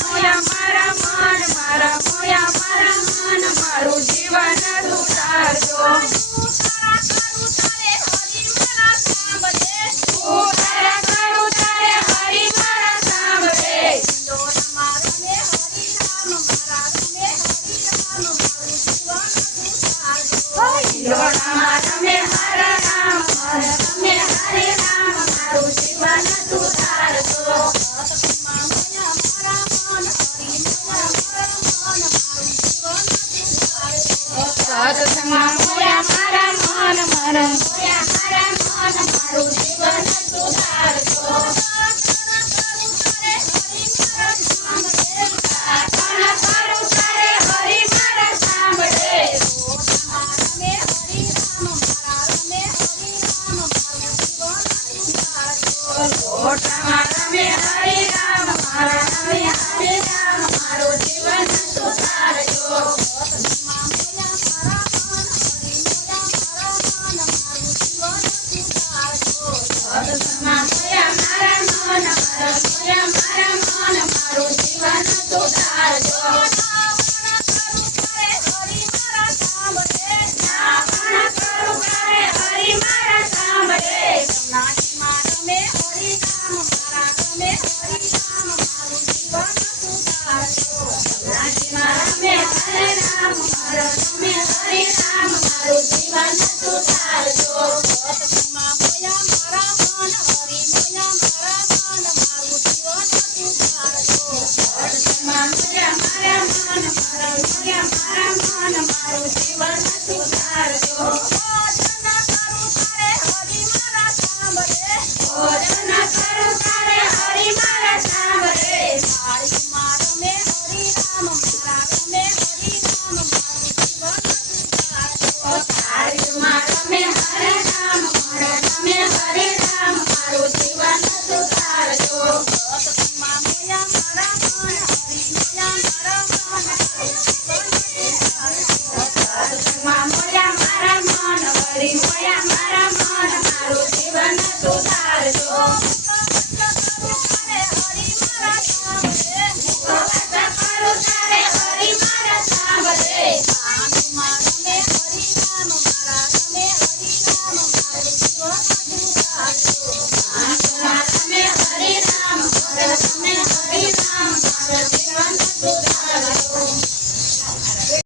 મોયા મારા મન મારા મોયા મારા મન મારું જીવન સુધારજો. રમે હરે રામ રમે હરે રામ મારું જીવન સુધારજો. સત્સંગમાં મોયા મારા મન મારા મોયા મારા મન મારું જીવન સુધારજો. લોટામાં રમે હરે રામ મારા રમે હરે રામ મારું જીવન સુધારજો. સત્સંગમાં મોયા મારા મન મારા મોયા મારા મન મારું જીવન સુધારજો.